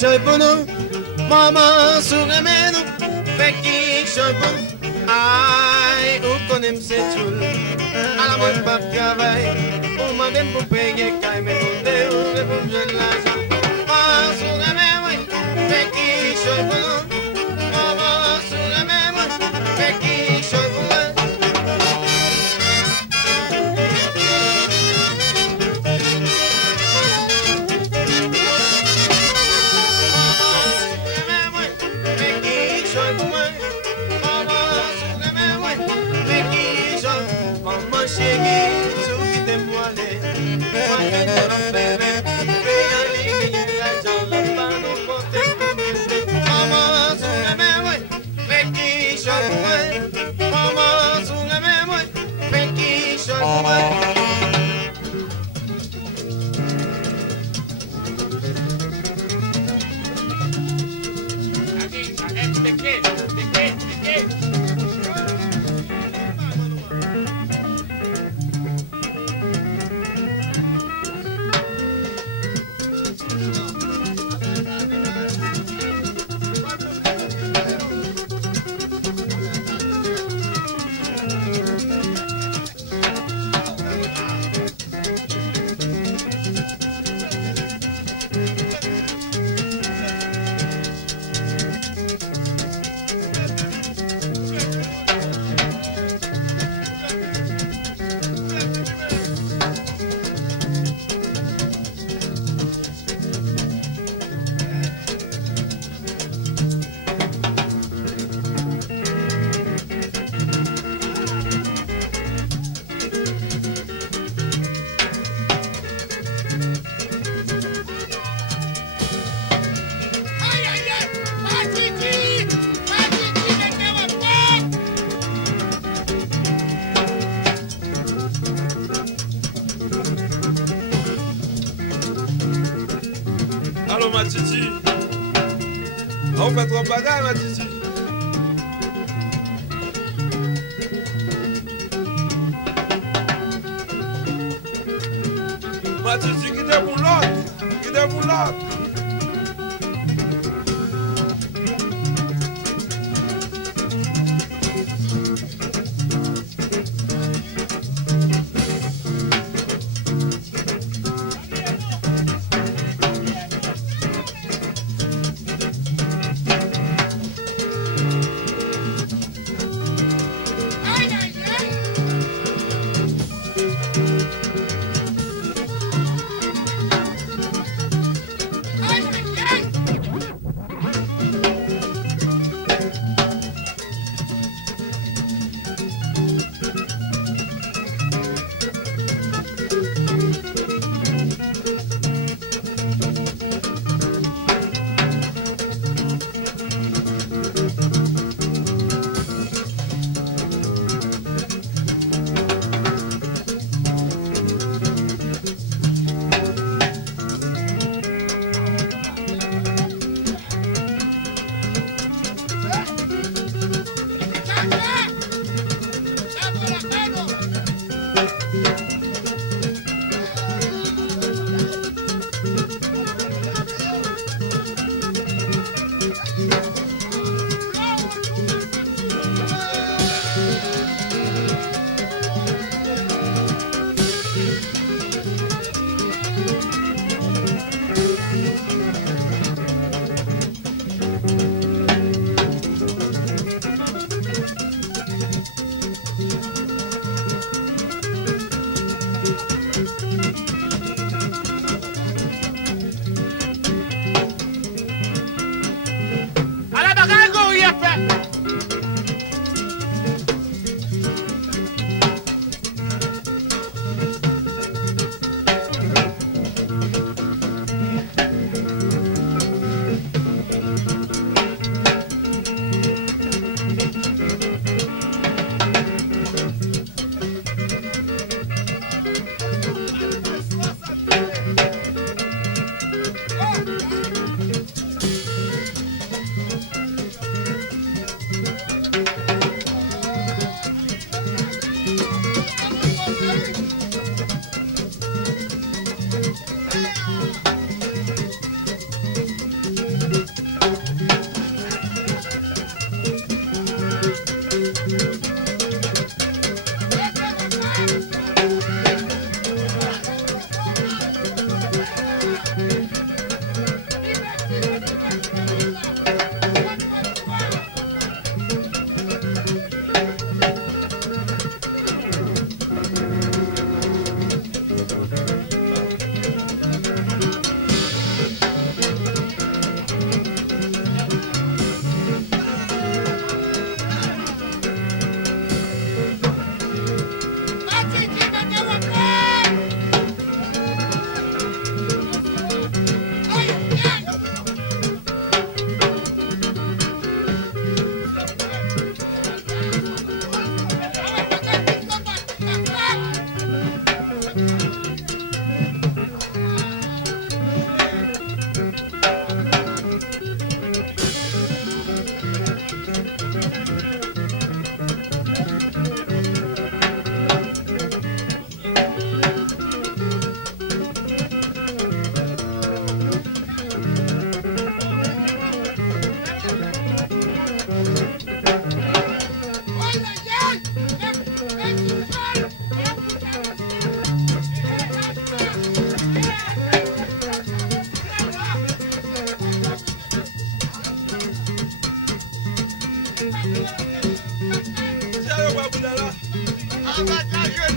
choy pour nous. Maman sourire nous. Fait qui choy pour nous. Aïe, ou qu'on aime c'est tout. À la moins pas de travail. Ou m'en pour payer caille, mais pour des ou des pour jeune l'argent. Maman sourire oui. Fait qui choy pour nous. Maman sourire oui. Fait qui choy pour nous. Allô ma titi, on fait trop bagaille ma titi. Ma titi, quittez pour l'autre, quittez pour l'autre.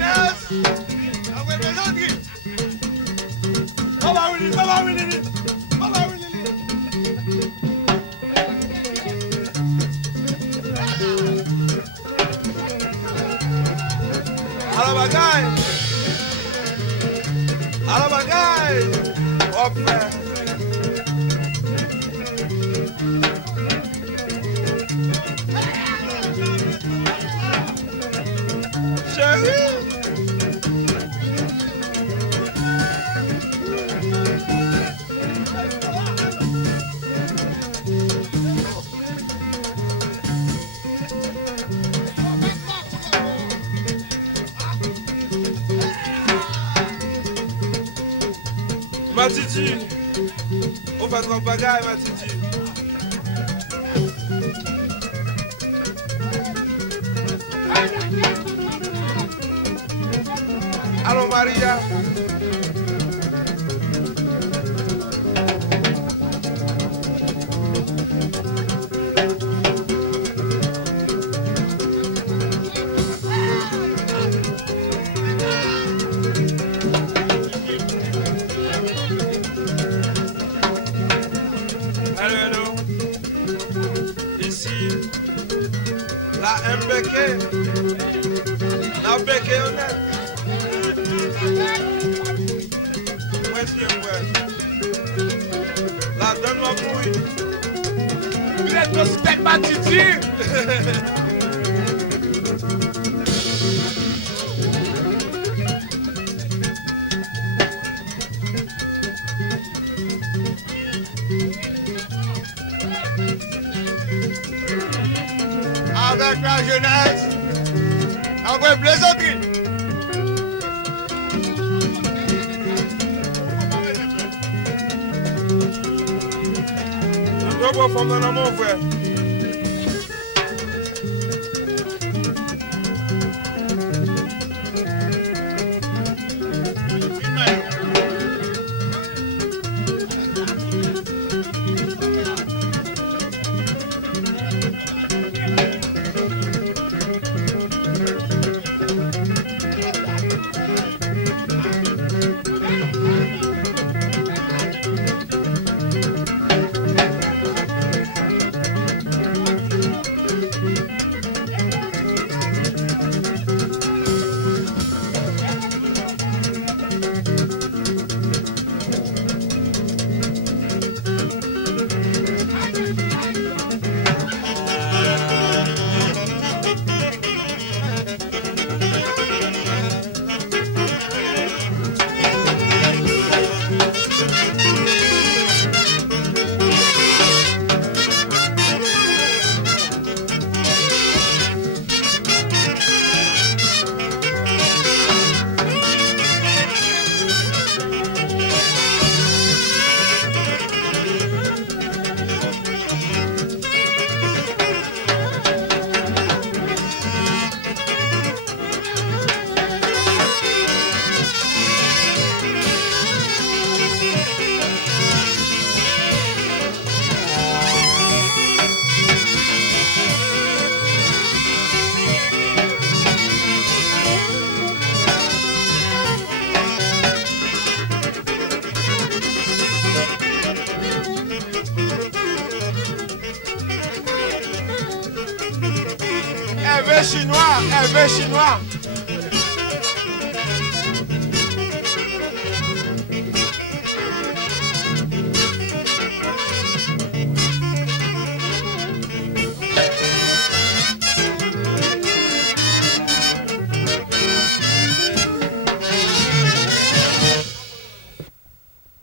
jeunesse. Après plaisanterie. Papa Willy, Papa Willy, Papa Willy. À la bagaille. À la bagaille. Hop, frère. Chérie. Ma Titi, on fait trop de bagaille, ma Titi. Allô Maria. Allô, allô. Ici, la MBK. La MBK honnête. La donne ma bouille. Vous êtes nos steaks, ma Titi. Avec la jeunesse. Après plaisanterie. Je dois femme dans mon frère. Chinois, chinois.